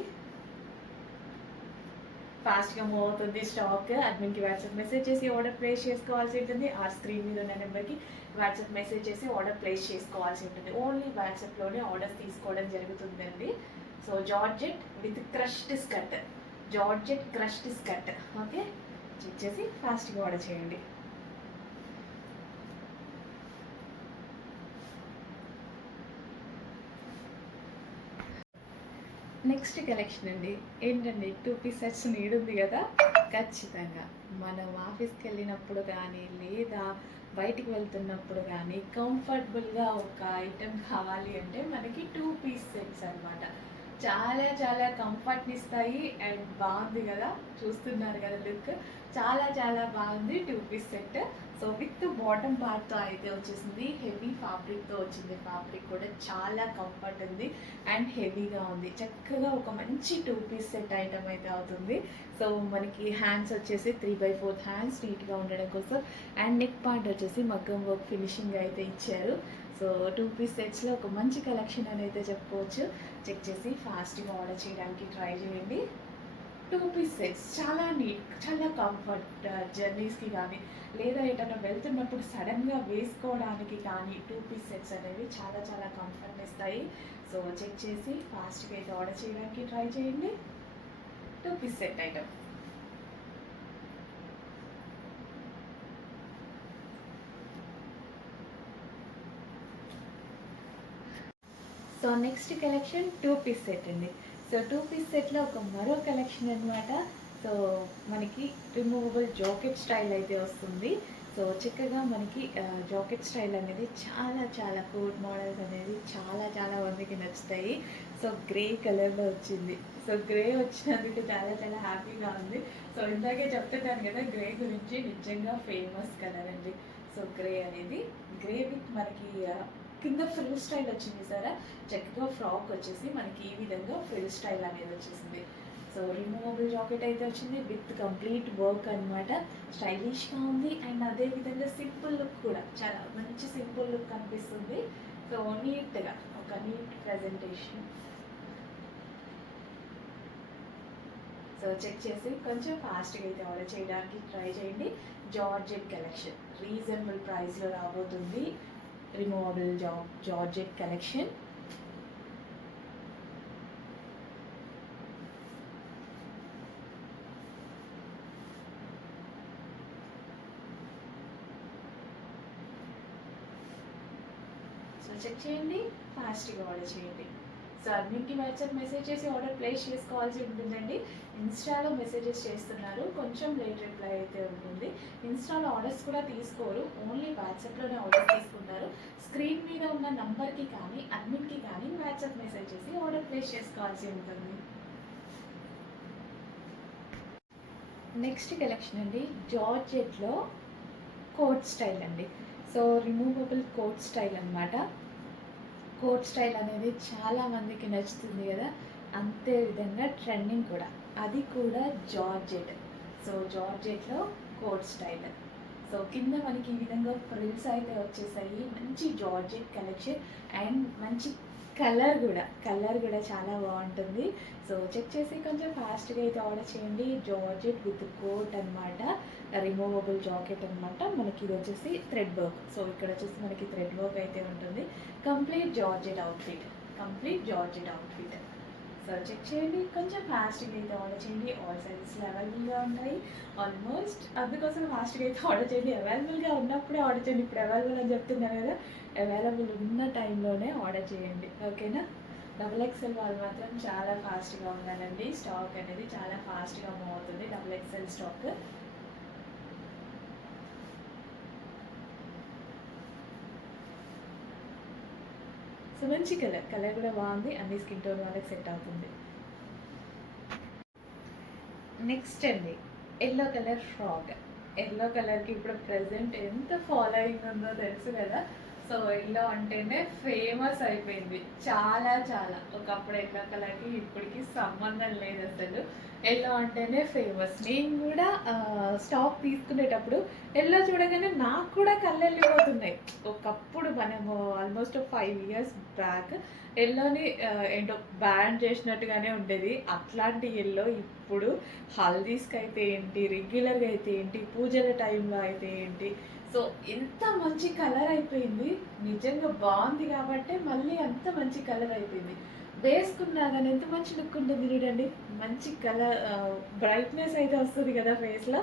ఫాస్ట్గా మూవ్ అవుతుంది స్టాక్. అడ్మిన్కి వాట్సాప్ మెసేజ్ చేసి ఆర్డర్ ప్లేస్ చేసుకోవాల్సి ఉంటుంది. ఆ స్క్రీన్ మీద ఉన్న నెంబర్కి వాట్సాప్ మెసేజ్ చేసి ఆర్డర్ ప్లేస్ చేసుకోవాల్సి ఉంటుంది. ఓన్లీ వాట్సాప్లోనే ఆర్డర్స్ తీసుకోవడం జరుగుతుందండి. So georgette with crushed skirt, georgette crushed skirt. Okay, check చేసి ఫాస్ట్గా ఆర్డర్ చేయండి. నెక్స్ట్ కలెక్షన్ అండి. ఏంటండి 2 పీస్ సెట్స్ నీడుంది గదా! ఖచ్చితంగా మనం ఆఫీస్‌కి వెళ్ళినప్పుడు గానీ, లేదా బయటికి వెళ్తున్నప్పుడు గానీ, కంఫర్టబుల్‌గా ఒక ఐటెమ్ కావాలి అంటే మనకి 2 పీస్ సెట్స్ అనమాట. చాలా చాలా కంఫర్ట్‌నిస్తాయి అండ్ బావుంది గదా! చూస్తున్నారు గదా లుక్. చాలా చాలా బాగుంది 2 piece set. So, with bottom పార్ట్‌తో అయితే వచ్చేసింది. హెవీ ఫ్యాబ్రిక్‌తో వచ్చింది. ఫ్యాబ్రిక్ కూడా చాలా కంఫర్ట్ ఉంది అండ్ హెవీగా ఉంది. చక్కగా ఒక మంచి 2 పీస్ సెట్ ఐటెమ్ అయితే అవుతుంది. సో, మనకి హ్యాండ్స్ వచ్చేసి 3/4 హ్యాండ్స్ నీట్‌గా ఉండడం కోసం అండ్ నెక్ పార్ట్ వచ్చేసి మగ్గం వర్క్ ఫినిషింగ్ అయితే ఇచ్చారు. సో, 2 పీస్ సెట్స్‌లో ఒక మంచి కలెక్షన్ అని అయితే చెప్పుకోవచ్చు. చెక్ చేసి ఫాస్ట్‌గా ఆర్డర్ చేయడానికి ట్రై చేయండి. 2 పీస్ సెట్స్ చాలా నీట్, చాలా కంఫర్ట్ జర్నీస్‌కి గానీ, లేదా ఎటన్నా వెళ్తున్నప్పుడు సడన్‌గా వేసుకోవడానికి కానీ 2 పీస్ సెట్స్ అనేవి చాలా చాలా కంఫర్ట్‌నిస్తాయి. సో, చెక్ చేసి ఫాస్ట్‌గా అయితే ఆర్డర్ చేయడానికి ట్రై చేయండి. 2 piece set item. So, next collection 2 piece set అండి. సో, 2 పీస్ సెట్‌లో ఒక మరో కలెక్షన్ అనమాట. సో, మనకి రిమూవబుల్ జాకెట్ స్టైల్ అయితే వస్తుంది. సో, చక్కగా మనకి జాకెట్ స్టైల్ అనేది చాలా చాలా కోట్ మోడల్స్ అనేది చాలా చాలా మందికి నచ్చుతాయి. సో, గ్రే కలర్‌లో వచ్చింది. సో, గ్రే వచ్చినందుకు చాలా చాలా హ్యాపీగా ఉంది. సో, ఇందాకే చెప్తున్నాను కదా! గ్రే గురించి నిజంగా ఫేమస్ కలర్ అండి. సో, గ్రే అనేది గ్రే విత్ మనకి కింద ఫ్రిల్ స్టైల్ వచ్చింది చూసారా? చక్కగా ఫ్రాక్ వచ్చేసి మనకి ఈ విధంగా ఫ్రిల్ స్టైల్ అనేది వచ్చేసింది. సో, రిమూవబుల్ జాకెట్ అయితే వచ్చింది విత్ కంప్లీట్ వర్క్ అనమాట. స్టైలిష్‌గా ఉంది అండ్ అదే విధంగా సింపుల్ లుక్ కూడా చాలా మంచి సింపుల్ లుక్ కనిపిస్తుంది. సో, నీట్‌గా ఒక నీట్ ప్రజెంటేషన్. సో, చెక్ చేసి కొంచెం ఫాస్ట్‌గా అయితే ఆర్డర్ చేయడానికి ట్రై చేయండి. జార్జెట్ కలెక్షన్ రీజనబుల్ ప్రైస్‌లో రాబోతుంది. Removable georgette collection. So, check చేయండి ఫాస్ట్‌గా ఆర్డర్ చేయండి. సో, అన్నింటికి వాట్సాప్ మెసేజ్ చేసి ఆర్డర్ ప్లేస్ చేసుకోవాల్సి ఉంటుందండి. ఇన్‌స్టాలో మెసేజెస్ చేస్తున్నారు. కొంచెం లేట్ రిప్లై అయితే ఉంటుంది. ఇన్‌స్టాలో ఆర్డర్స్ కూడా తీసుకోరు. ఓన్లీ వాట్సాప్‌లోనే ఆర్డర్స్ తీసుకుంటారు. స్క్రీన్ మీద ఉన్న నంబర్‌కి కానీ, అడ్మిన్‌కి కానీ వాట్సాప్ మెసేజ్ చేసి ఆర్డర్ ప్లేస్ చేసుకోవాల్సి ఉంటుంది. నెక్స్ట్ కలెక్షన్ అండి. జార్జెట్‌లో కోట్ స్టైల్ అండి. సో, రిమూవబుల్ కోట్ స్టైల్ అనమాట. కోట్ స్టైల్ అనేది చాలా మందికి నచ్చుతుంది కదా! అంతే విధంగా ట్రెండింగ్ కూడా. అది కూడా జార్జెట్. సో, జార్జెట్‌లో కోట్ స్టైల్. సో, కింద మనకి ఈ విధంగా ఫ్రిల్స్ అయితే వచ్చేసాయి. మంచి జార్జెట్ కలెక్షన్ అండ్ మంచి కలర్ గూడా చాలా బావుంటుంది. సో, చెక్ చేసి కొంచెం ఫాస్ట్‌గా అయితే ఆర్డర్ చేయండి. జార్జెట్ విత్ కోట్ అనమాట. రిమూవబుల్ జాకెట్ అనమాట. మనకి ఇది వచ్చేసి థ్రెడ్ వర్క్. సో, ఇక్కడ వచ్చేసి మనకి థ్రెడ్ వర్క్ అయితే ఉంటుంది. Complete georgette outfit. Complete georgette outfit. So, check చేయండి. కొంచెం ఫాస్ట్‌గా అయితే ఆర్డర్ చేయండి. ఆల్ సైజెస్‌లో అవైలబుల్‌గా ఉంటాయి. ఆల్మోస్ట్ అందుకోసం ఫాస్ట్‌గా అయితే ఆర్డర్ చేయండి. అవైలబుల్‌గా ఉన్నప్పుడే ఆర్డర్ చేయండి. ఇప్పుడు అవైలబుల్ అని చెప్తున్నారు కదా! అవైలబుల్ ఉన్న టైంలోనే ఆర్డర్ చేయండి. ఓకేనా? డబుల్ ఎక్స్ఎల్ వాళ్ళు మాత్రం చాలా ఫాస్ట్‌గా ఉండాలండి. స్టాక్ అనేది చాలా ఫాస్ట్‌గా మూవ్ అవుతుంది. Double XL stock. సో, మంచి కలర్ కూడా బాగుంది. అన్ని స్కిన్ టోన్ వాళ్ళకి సెట్ అవుతుంది. నెక్స్ట్ అండి యెల్లో కలర్ ఫ్రాక్. యెల్లో కలర్‌కి ఇప్పుడు ప్రెజెంట్ ఎంత ఫాలోయింగ్ ఉందో తెలుసు కదా! సో, యెల్లో అంటేనే ఫేమస్ అయిపోయింది. చాలా చాలా. ఒకప్పుడు యెల్లో కలర్‌కి ఇప్పటికి సంబంధం లేదసలు. యెల్లో అంటేనే ఫేమస్. నేను కూడా స్టాక్ తీసుకునేటప్పుడు యెల్లో చూడగానే నాకు కూడా కళ్ళెళ్ళిపోతున్నాయి. ఒకప్పుడు మనము ఆల్మోస్ట్ 5 ఇయర్స్ బ్యాక్ యెల్లోని ఏంటో బ్యాన్ చేసినట్టుగానే ఉండేది. అట్లాంటి యెల్లో ఇప్పుడు హల్దీస్‌కైతే ఏంటి, రెగ్యులర్‌గా అయితే ఏంటి, పూజల టైంలో అయితే ఏంటి. సో, ఎంత మంచి కలర్ అయిపోయింది. నిజంగా బావుంది కాబట్టే మళ్ళీ అంత మంచి కలర్ అయిపోయింది. వేసుకున్నా గాని ఎంత మంచి లుక్ ఉంటుంది చూడండి. మంచి బ్రైట్‌నెస్ అయితే వస్తది కదా ఫేస్‌లో.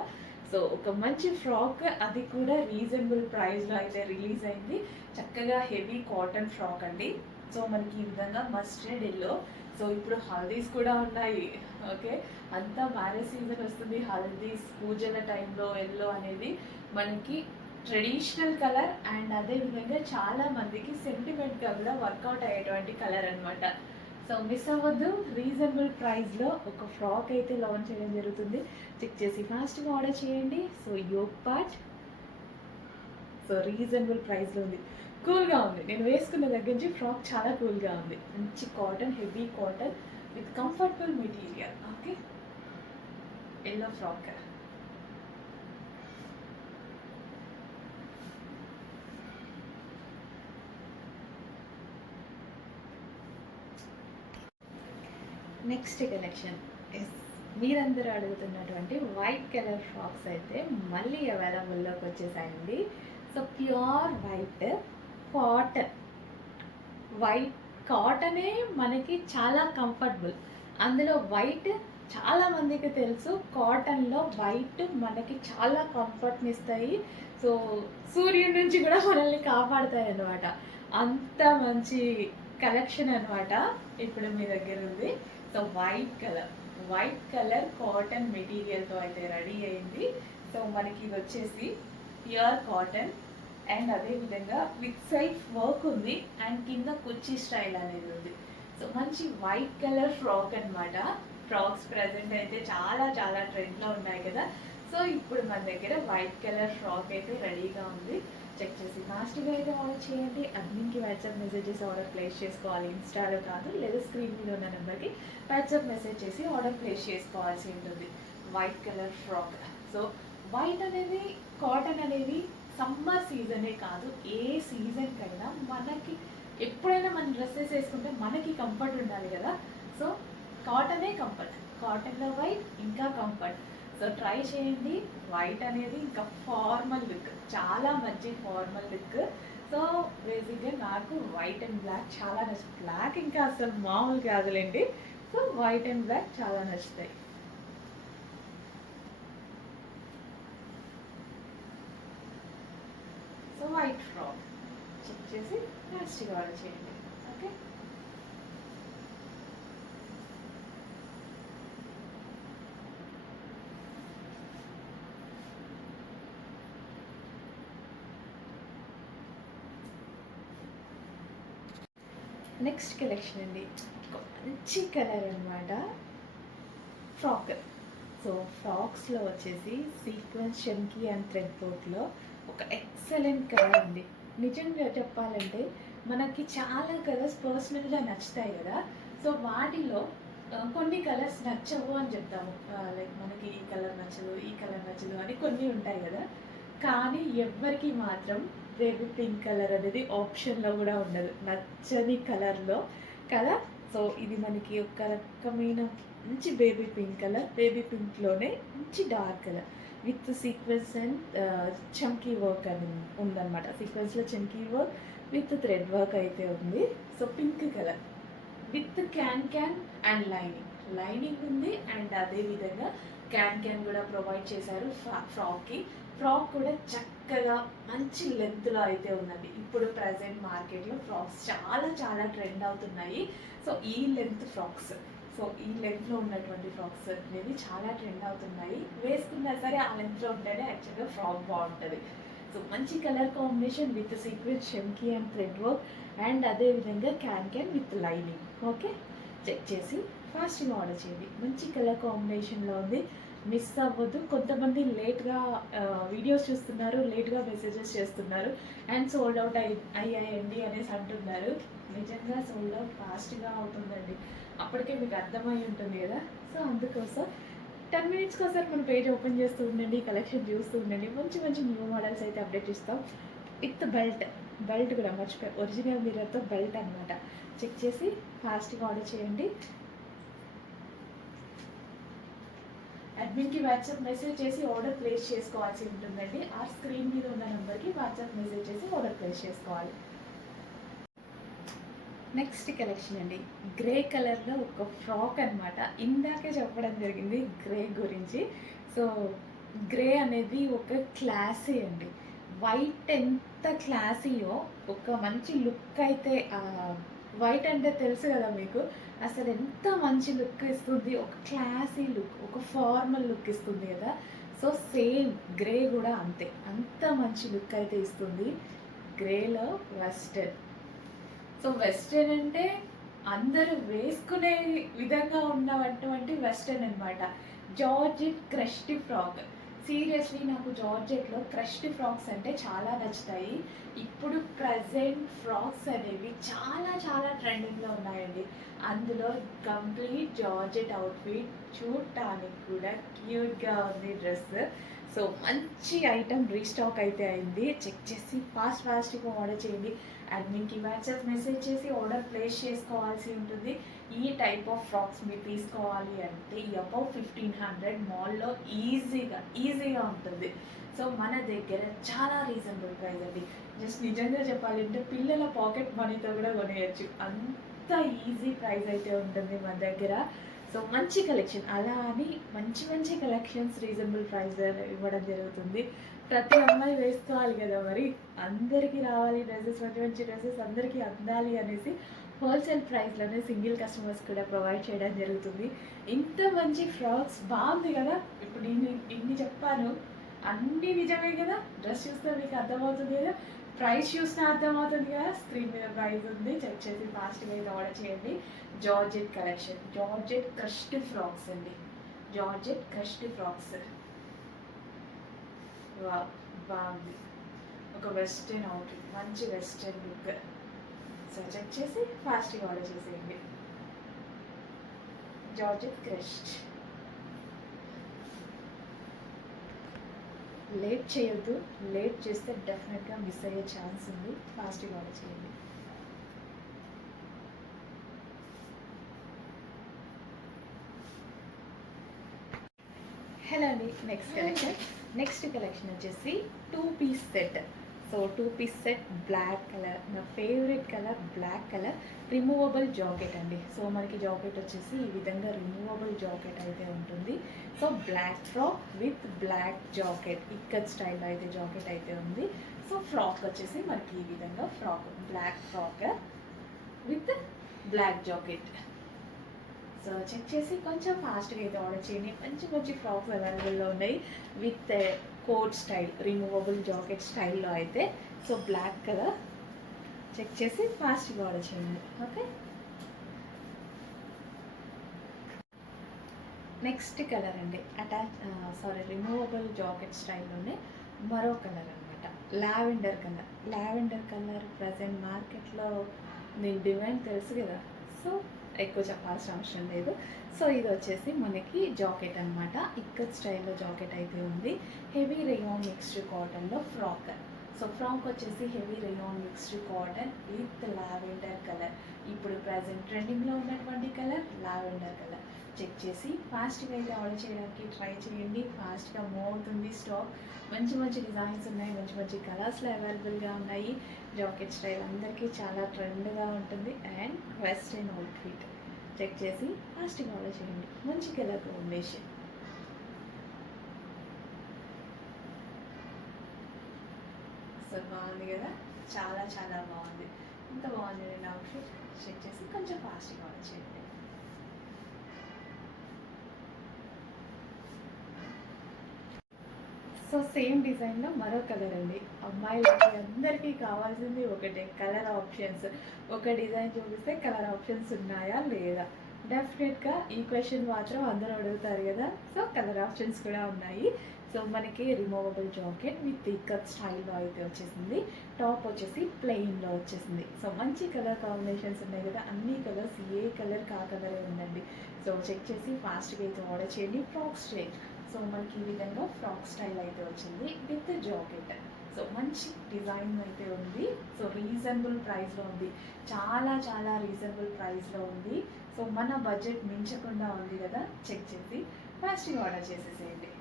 సో, ఒక మంచి ఫ్రాక్ అది కూడా రీజనబుల్ ప్రైస్‌లో అయితే రిలీజ్ అయింది. చక్కగా హెవీ కాటన్ ఫ్రాక్ అండి. సో, మనకి ఈ విధంగా మస్టర్డ్ యెల్లో సో ఇప్పుడు హల్దీస్ కూడా ఉన్నాయి. ఓకే, అంతా మ్యారేజ్ సీజన్ వస్తుంది. హల్దీస్ పూజల టైంలో ఎల్లో అనేది మనకి ట్రెడిషనల్ కలర్ అండ్ అదేవిధంగా చాలా మందికి సెంటిమెంట్గా కూడా వర్కౌట్ అయ్యేటువంటి కలర్ అనమాట. సో మిస్ అవ్వద్దు, రీజనబుల్ ప్రైస్లో ఒక ఫ్రాక్ అయితే లాంచ్ చేయడం జరుగుతుంది. చెక్ చేసి ఫాస్ట్గా ఆర్డర్ చేయండి. So yoke part so reasonable ప్రైస్లో ఉంది, కూల్గా ఉంది. నేను వేసుకున్న దగ్గర నుంచి ఫ్రాక్ చాలా కూల్గా ఉంది. మంచి cotton, heavy cotton with comfortable material. Okay, yellow frock. Next collection is మీరందరూ అడుగుతున్నటువంటి వైట్ కలర్ ఫ్రాక్స్ అయితే మళ్ళీ అవైలబుల్లోకి వచ్చేసాయండి. So pure white cotton, white కాటనే మనకి చాలా కంఫర్టబుల్. అందులో వైట్ చాలా మందికి తెలుసు, కాటన్లో వైట్ మనకి చాలా కంఫర్ట్ని ఇస్తాయి. సో సూర్యుడి నుంచి కూడా మనల్ని కాపాడుతాయి అన్నమాట. అంత మంచి కలెక్షన్ అనమాట ఇప్పుడు మీ దగ్గర ఉంది. సో వైట్ కలర్ కాటన్ మెటీరియల్తో అయితే రెడీ అయింది. సో మనకి ఇది వచ్చేసి ప్యూర్ కాటన్ అండ్ అదేవిధంగా విత్ సెల్ఫ్ వర్క్ ఉంది అండ్ కింద కుర్చీ స్టైల్ అనేది ఉంది. సో మంచి వైట్ కలర్ ఫ్రాక్ అనమాట. ఫ్రాక్స్ ప్రజెంట్ అయితే చాలా చాలా ట్రెండ్లో ఉన్నాయి కదా. సో ఇప్పుడు మన దగ్గర వైట్ కలర్ ఫ్రాక్ అయితే రెడీగా ఉంది. చెక్ చేసి ఫాస్ట్గా అయితే ఆర్డర్ చేయండి. అడ్మిన్కి వాట్సాప్ మెసేజ్ చేసి ఆర్డర్ ప్లేస్ చేసుకోవాలి, ఇన్స్టాలో కాదు, లేదా స్క్రీన్ మీద ఉన్న నెంబర్కి వాట్సాప్ మెసేజ్ చేసి ఆర్డర్ ప్లేస్ చేసుకోవాల్సి ఉంటుంది. White colour frock. So white అనేది, కాటన్ అనేది సమ్మర్ సీజనే కాదు, ఏ సీజన్కైనా మనకి ఎప్పుడైనా మన డ్రెస్సెస్ వేసుకుంటే మనకి కంఫర్ట్ ఉండాలి కదా. సో కాటనే కంఫర్ట్, కాటన్లో వైట్ ఇంకా కంఫర్ట్. సో ట్రై చేయండి. వైట్ అనేది ఇంకా ఫార్మల్ లుక్, చాలా మంచి ఫార్మల్ లుక్. సో బేసిక్గా నాకు వైట్ అండ్ బ్లాక్ చాలా నచ్చుతుంది. బ్లాక్ ఇంకా అసలు మామూలు కాదులేండి. సో వైట్ అండ్ బ్లాక్ చాలా నచ్చుతాయి. సో వైట్ ఫ్రాక్ చెక్ చేసి ఫాస్ట్గా ఆర్డర్ చేయండి. ఓకే, నెక్స్ట్ కలెక్షన్ అండి, మంచి కలర్ అనమాట ఫ్రాక్. సో ఫ్రాక్స్లో వచ్చేసి సీక్వెన్స్, చమ్కీ అండ్ థ్రెడ్ బోర్డ్లో ఒక ఎక్సలెంట్ కలర్ అండి. నిజంగా చెప్పాలంటే మనకి చాలా కలర్స్ పర్సనల్గా నచ్చుతాయి కదా. సో వాటిలో కొన్ని కలర్స్ నచ్చవు అని చెప్తాము. లైక్ మనకి ఈ కలర్ నచ్చదు, ఈ కలర్ నచ్చదు అని కొన్ని ఉంటాయి కదా. కానీ ఎవ్వరికి మాత్రం బేబీ పింక్ కలర్ అనేది ఆప్షన్లో కూడా ఉండదు, నచ్చని కలర్లో కదా. సో ఇది మనకి ఒక రకమైన మంచి బేబీ పింక్ కలర్, బేబీ పింక్లోనే మంచి dark colour with sequence and చమ్కీ వర్క్ అని ఉందన్నమాట. సీక్వెన్స్లో చమ్కీ వర్క్ విత్ థ్రెడ్ వర్క్ అయితే ఉంది. So pink colour with can and lining ఉంది అండ్ అదేవిధంగా క్యాన్ కూడా ప్రొవైడ్ చేశారు ఫ్రాక్కి. ఫ్రాక్ కూడా చక్కగా మంచి లెంత్లో అయితే ఉన్నది. ఇప్పుడు ప్రజెంట్ మార్కెట్లో ఫ్రాక్స్ చాలా చాలా ట్రెండ్ అవుతున్నాయి. సో ఈ లెంత్ ఫ్రాక్స్, సో ఈ లెంత్లో ఉన్నటువంటి ఫ్రాక్స్ అనేవి చాలా ట్రెండ్ అవుతున్నాయి. వేసుకున్నా సరే ఆ లెంత్లో ఉంటేనే యాక్చువల్గా ఫ్రాక్ బాగుంటుంది. సో మంచి కలర్ కాంబినేషన్ విత్ సీక్వెన్స్, చమ్కీ అండ్ థ్రెడ్ వర్క్ అండ్ అదేవిధంగా can with lining. Okay, check చేసి ఫాస్ట్గా ఆర్డర్ చేయండి. మంచి కలర్ కాంబినేషన్లో ఉంది, మిస్ అవ్వద్దు. కొంతమంది లేట్గా వీడియోస్ చూస్తున్నారు, లేట్గా మెసేజెస్ చేస్తున్నారు అండ్ సోల్డ్ అవుట్ అయ్యాయండి అనేసి అంటున్నారు. నిజంగా సోల్డ్ అవుట్ ఫాస్ట్గా అవుతుందండి, అప్పటికే మీకు అర్థమై ఉంటుంది కదా. సో అందుకోసం 10 మినిట్స్కి ఒకసారి మన పేజ్ ఓపెన్ చేస్తూ ఉండండి, కలెక్షన్ చూస్తూ ఉండండి. మంచి మంచి న్యూ మోడల్స్ అయితే అప్డేట్ ఇస్తాం. విత్ బెల్ట్ కూడా మర్చిపోయి ఒరిజినల్ మిర్రర్తో బెల్ట్ అనమాట. చెక్ చేసి ఫాస్ట్గా ఆర్డర్ చేయండి. అడ్మిన్కి వాట్సాప్ మెసేజ్ చేసి ఆర్డర్ ప్లేస్ చేసుకోవాల్సి ఉంటుందండి. ఆ స్క్రీన్ మీద ఉన్న నెంబర్కి వాట్సాప్ మెసేజ్ చేసి ఆర్డర్ ప్లేస్ చేసుకోవాలి. నెక్స్ట్ కలెక్షన్ అండి, గ్రే కలర్లో ఒక ఫ్రాక్ అనమాట. ఇందాకే చెప్పడం జరిగింది గ్రే గురించి. సో గ్రే అనేది ఒక క్లాసీ అండి. వైట్ ఎంత క్లాసీయో ఒక మంచి లుక్ అయితే, వైట్ అంటే తెలుసు కదా మీకు, అసలు ఎంత మంచి లుక్ ఇస్తుంది. ఒక క్లాసీ లుక్, ఒక ఫార్మల్ లుక్ ఇస్తుంది కదా! సో, సేమ్ గ్రే గూడా అంతే. అంత మంచి లుక్ అయితే ఇస్తుంది. గ్రేలో వెస్టర్న్. సో, వెస్టర్న్ అంటే అందరూ వేసుకునే విధంగా ఉన్నటువంటి వెస్టర్న్ అనమాట. Georgette crushed frock. సీరియస్లీ నాకు జార్జెట్‌లో క్రష్డ్ ఫ్రాక్స్ అంటే చాలా నచ్చుతాయి. ఇప్పుడు ప్రెజెంట్ ఫ్రాక్స్ అనేవి చాలా చాలా ట్రెండింగ్‌లో ఉన్నాయండి. అందులో కంప్లీట్ జార్జెట్ అవుట్‌ఫిట్ చూడటానికి కూడా క్యూట్‌గా ఉంది డ్రెస్. సో, మంచి ఐటెమ్ రీస్టాక్ అయితే అయింది. చెక్ చేసి ఫాస్ట్‌గా ఆర్డర్ చేయండి. అడ్మిన్‌కి వాట్సాప్ మెసేజ్ చేసి ఆర్డర్ ప్లేస్ చేసుకోవాల్సి ఉంటుంది. ఈ టైప్ ఆఫ్ ఫ్రాక్స్ మీరు తీసుకోవాలి అంటే అబౌవ్ 1500 మాల్‌లో ఈజీగా ఉంటుంది. సో, మన దగ్గర చాలా రీజనబుల్ ప్రైస్ అండి. జస్ట్ నిజంగా చెప్పాలంటే పిల్లల పాకెట్ మనీతో కూడా కొనేయొచ్చు. అంత ఈజీ ప్రైస్ అయితే ఉంటుంది మన దగ్గర. సో, మంచి కలెక్షన్. అలా అని మంచి కలెక్షన్స్ రీజనబుల్ ప్రైస్ ఇవ్వడం జరుగుతుంది. ప్రతి అమ్మాయి వేసుకోవాలి కదా మరి! అందరికీ రావాలి డ్రెసెస్, మంచి డ్రెసెస్ అందరికీ అందాలి అనేసి హోల్‌సేల్ ప్రైస్‌లోనే సింగిల్ కస్టమర్స్ కూడా ప్రొవైడ్ చేయడం జరుగుతుంది. ఇంత మంచి ఫ్రాక్స్ బాగుంది కదా! ఇప్పుడు నేను ఇన్ని చెప్పాను. అన్నీ నిజమే కదా! డ్రెస్ చూస్తే మీకు అర్థమవుతుంది కదా! ప్రైస్ చూసినా అర్థమవుతుంది కదా! స్క్రీన్ మీద ప్రైస్ ఉంది. చెక్ చేసి ఫాస్ట్‌గా అయితే ఆర్డర్ చేయండి. Georgette collection. Georgette crushed frocks అండి. Georgette crushed frocks. వావ్! బాగుంది. ఒక వెస్టర్న్ అవుట్‌ఫిట్. మంచి వెస్టర్న్ లుక్. సో, చెక్ చేసి ఫాస్ట్‌గా ఆర్డర్ చేసేయండి. Georgette crushed. లేట్ చేయొద్దు. లేట్ చేస్తే డెఫినెట్‌గా మిస్ అయ్యే ఛాన్స్ ఉంది. ఫాస్ట్‌గా ఆర్డర్ చేయండి. హలో అండి. నెక్స్ట్ కలెక్షన్ వచ్చేసి 2 piece set. So, 2 piece set black colour. నా favourite colour black colour. Removable jacket అండి. సో, మనకి జాకెట్ వచ్చేసి ఈ విధంగా రిమూవబుల్ జాకెట్ అయితే ఉంటుంది. So, black frock with black jacket. Ikat స్టైల్లో అయితే జాకెట్ అయితే ఉంది. సో, ఫ్రాక్ వచ్చేసి మనకి ఈ విధంగా black frock with black jacket. So, check చేసి కొంచెం ఫాస్ట్‌గా అయితే ఆర్డర్ చేయండి. మంచి ఫ్రాక్స్ అవైలబుల్‌లో ఉన్నాయి. With coat style, removable jacket స్టైల్‌లో అయితే. So, black colour. చెక్ చేసి ఫాస్ట్‌గా ఆర్డర్ చేయండి. ఓకే. నెక్స్ట్ కలర్ అండి. రిమూవబుల్ జాకెట్ స్టైల్‌లోనే మరో కలర్ అనమాట. లావెండర్ కలర్ ప్రజెంట్ మార్కెట్‌లో దీని డిమాండ్ తెలుసు కదా! సో, ఎక్కువ చెప్పాల్సిన అవసరం లేదు. సో, ఇది వచ్చేసి మనకి జాకెట్ అనమాట. ఇక్కత్ స్టైల్‌లో జాకెట్ అయితే ఉంది. హెవీ రేయాన్ మిక్స్డ్ కాటన్‌లో ఫ్రాక్. సో, ఫ్రాక్ వచ్చేసి heavy rayon mixed cotton with lavender colour. ఇప్పుడు ప్రజెంట్ ట్రెండింగ్‌లో ఉన్నటువంటి కలర్ లావెండర్ కలర్. చెక్ చేసి ఫాస్ట్‌గా అయితే ఆర్డర్ చేయడానికి ట్రై చేయండి. ఫాస్ట్‌గా మూవ్ అవుతుంది స్టాక్. మంచి డిజైన్స్ ఉన్నాయి. మంచి కలర్స్‌లో అవైలబుల్‌గా ఉన్నాయి. జాకెట్ స్టైల్ అందరికీ చాలా ట్రెండ్‌గా ఉంటుంది. And western outfit. చెక్ చేసి ఫాస్ట్‌గా ఆర్డర్ చేయండి. మంచి కలర్ కాంబినేషన్. సో, బాగుంది కదా! చాలా బాగుంది. ఎంత బాగుంది నేను అవుట్‌ఫిట్. చెక్ చేసి కొంచెం ఫాస్ట్‌గా ఆర్డర్ చేయండి. సో, సేమ్ డిజైన్‌లో మరో కలర్ అండి. అమ్మాయిలకి అందరికీ కావాల్సింది ఒకటే కలర్ ఆప్షన్స్. ఒక డిజైన్ చూపిస్తే కలర్ ఆప్షన్స్ ఉన్నాయా? లేదా? డెఫినెట్‌గా ఈ క్వెషన్ మాత్రం అందరూ అడుగుతారు కదా! సో, కలర్ ఆప్షన్స్ కూడా ఉన్నాయి. సో, మనకి రిమూవబుల్ జాకెట్ విత్ ఇక్కత్ స్టైల్‌లో అయితే వచ్చేసింది. టాప్ వచ్చేసి ప్లెయిన్‌లో వచ్చేసింది. సో, మంచి కలర్ కాంబినేషన్స్ ఉన్నాయి కదా! అన్ని కలర్స్ ఏ కలర్‌కి ఆ కలరే ఉందండి. సో, చెక్ చేసి ఫాస్ట్‌గా అయితే ఆర్డర్ చేయండి. Frock style. సో, మనకి ఈ విధంగా ఫ్రాక్ స్టైల్ అయితే వచ్చింది విత్ జాకెట్. సో, మంచి డిజైన్ అయితే ఉంది. సో, రీజనబుల్ ప్రైస్‌లో ఉంది. చాలా రీజనబుల్ ప్రైస్‌లో ఉంది. సో, మన బడ్జెట్ మించకుండా ఉంది కదా! చెక్ చేసి ఫాస్ట్‌గా ఆర్డర్ చేసేసేయండి.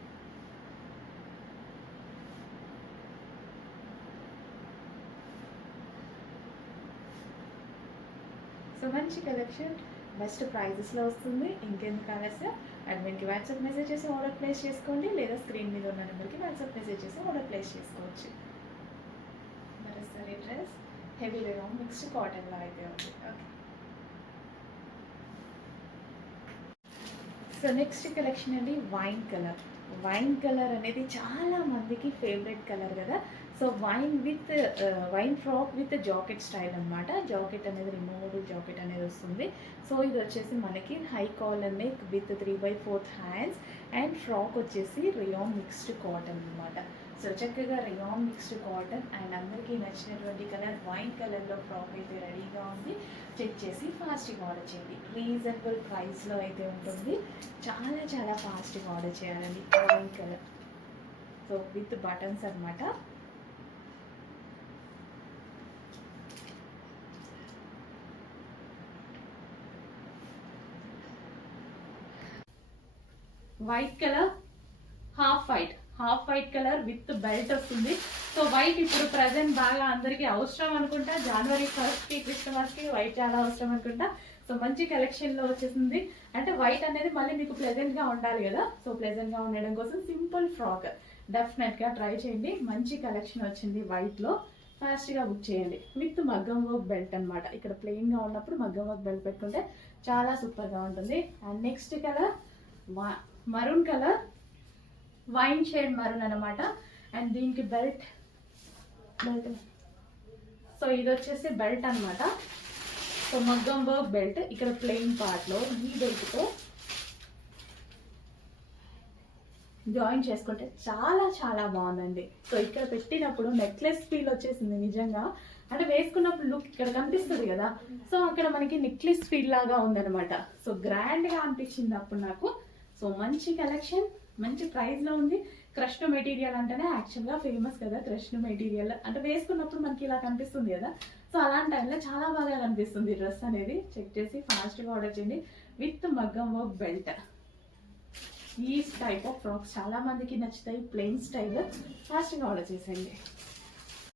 సో, మంచి కలెక్షన్ బెస్ట్ ప్రైజెస్‌లో వస్తుంది. ఇంకెందుకు ఆలస్యం, అడ్మిన్‌కి వాట్సాప్ మెసేజ్ చేసి ఆర్డర్ ప్లేస్ చేసుకోండి. లేదా స్క్రీన్ మీద ఉన్న నెంబర్‌కి వాట్సాప్ మెసేజ్ చేసి ఆర్డర్ ప్లేస్ చేసుకోవచ్చు. మరోసారి డ్రెస్ హెవీ రేయాన్ మిక్స్డ్ కాటన్‌లో అయితే ఉంది. ఓకే. సో నెక్స్ట్ కలెక్షన్ అండి వైన్ కలర్. వైన్ కలర్ అనేది చాలా మందికి ఫేవరెట్ కలర్ కదా. So wine frock with jacket style అనమాట. జాకెట్ అనేది రిమూవబుల్ జాకెట్ అనేది వస్తుంది. సో ఇది వచ్చేసి మనకి high caller neck with 3/4 hands and frock వచ్చేసి రియాన్ మిక్స్డ్ కాటన్ అనమాట. సో చక్కగా రియాన్ మిక్స్డ్ కాటన్ అండ్ అందరికీ నచ్చినటువంటి కలర్ వైన్ కలర్లో ఫ్రాక్ అయితే రెడీగా ఉంది. చెక్ చేసి ఫాస్ట్గా ఆర్డర్ చేయండి. రీజనబుల్ ప్రైస్లో అయితే ఉంటుంది. చాలా చాలా ఫాస్ట్గా ఆర్డర్ చేయాలండి. Wine colour so with buttons అనమాట. White colour half white colour with belt వస్తుంది. సో వైట్ ఇప్పుడు ప్రజెంట్ బాగా అందరికీ అవసరం అనుకుంటా. జనవరి 1st క్రిస్మస్కి వైట్ చాలా అవసరం అనుకుంటా. సో మంచి కలెక్షన్లో వచ్చేసింది. అంటే వైట్ అనేది మళ్ళీ మీకు ప్లెజెంట్గా ఉండాలి కదా. సో ప్లెజెంట్గా ఉండడం కోసం సింపుల్ ఫ్రాక్ డెఫినెట్గా ట్రై చేయండి. మంచి కలెక్షన్ వచ్చింది వైట్లో. ఫాస్ట్గా బుక్ చేయండి. విత్ మగ్గం వర్క్ బెల్ట్ అనమాట. ఇక్కడ ప్లెయిన్గా ఉన్నప్పుడు మగ్గం వర్క్ బెల్ట్ పెట్టుకుంటే చాలా సూపర్గా ఉంటుంది. And next colour maroon colour, wine shade maroon అనమాట. అండ్ దీనికి బెల్ట్ సో ఇది వచ్చేసి బెల్ట్ అనమాట. సో మగ్గం వర్క్ బెల్ట్ ఇక్కడ ప్లెయిన్ పార్ట్లో ఈ బెల్ట్తో జాయిన్ చేసుకుంటే చాలా చాలా బాగుందండి. సో ఇక్కడ పెట్టినప్పుడు నెక్లెస్ ఫీల్ వచ్చేసింది నిజంగా. అంటే వేసుకున్నప్పుడు లుక్ ఇక్కడ కనిపిస్తుంది కదా. సో అక్కడ మనకి నెక్లెస్ ఫీల్ లాగా ఉందనమాట. సో గ్రాండ్గా అనిపించింది అప్పుడు నాకు. సో మంచి కలెక్షన్, మంచి ప్రైస్లో ఉంది. క్రష్డ్ మెటీరియల్ అంటేనే యాక్చువల్గా ఫేమస్ కదా. క్రష్డ్ మెటీరియల్ అంటే వేసుకున్నప్పుడు మనకి ఇలా కనిపిస్తుంది కదా. సో అలాంటి టైంలో చాలా బాగా కనిపిస్తుంది డ్రెస్ అనేది. చెక్ చేసి ఫాస్ట్గా ఆర్డర్ చేయండి. విత్ మగ్గం వర్క్ బెల్ట్. ఈ టైప్ ఆఫ్ ఫ్రాక్స్ చాలా మందికి నచ్చుతాయి. Plain style. ఫాస్ట్గా ఆర్డర్ చేసేయండి.